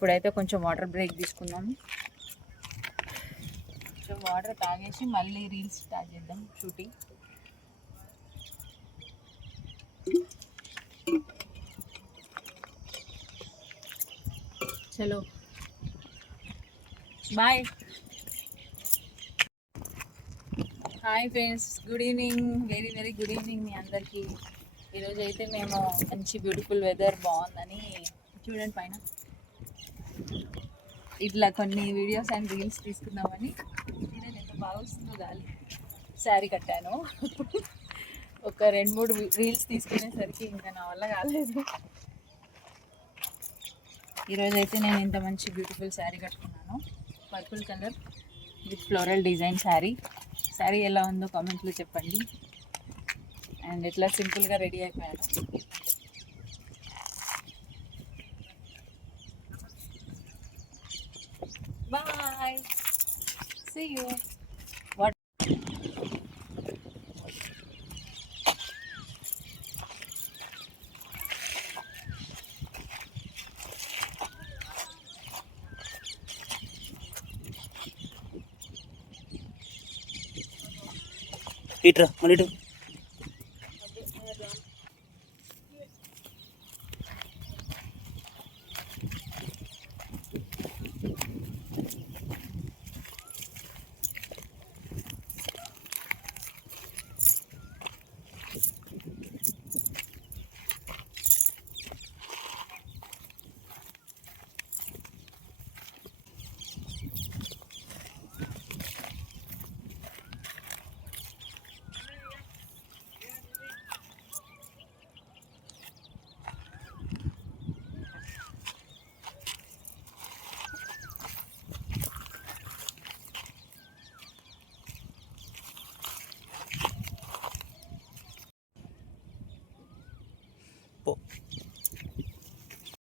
ఇప్పుడైతే కొంచెం water break తీసుకుందాము. కొంచెం వాటర్ తాగేసి మళ్ళీ రీల్స్ స్టార్ట్ చేద్దాం షూటింగ్. చలో bye. Hi friends, good evening, very very good evening మీ అందరికీ. ఈరోజు అయితే మేము మంచి బ్యూటిఫుల్ వెదర్ బాగుందని చూడండి పైన ఇట్లా కొన్ని వీడియోస్ అండ్ రీల్స్ తీసుకుందామని. చూడండి ఎంత బాగా వస్తుందో గాలి. శారీ కట్టాను. ఒక 2-3 రీల్స్ తీసుకునేసరికి ఇంకా నా వల్ల కాలేదు. ఈరోజు అయితే నేను ఇంత మంచి బ్యూటిఫుల్ శారీ కట్టుకున్నాను, purple colour with floral design sari. శారీ ఎలా ఉందో కామెంట్లో చెప్పండి. అండ్ ఎట్లా సింపుల్గా రెడీ అయిపోయాను. Bye, see you. వాట్ ఇట్రా మళ్ళీ ఇటు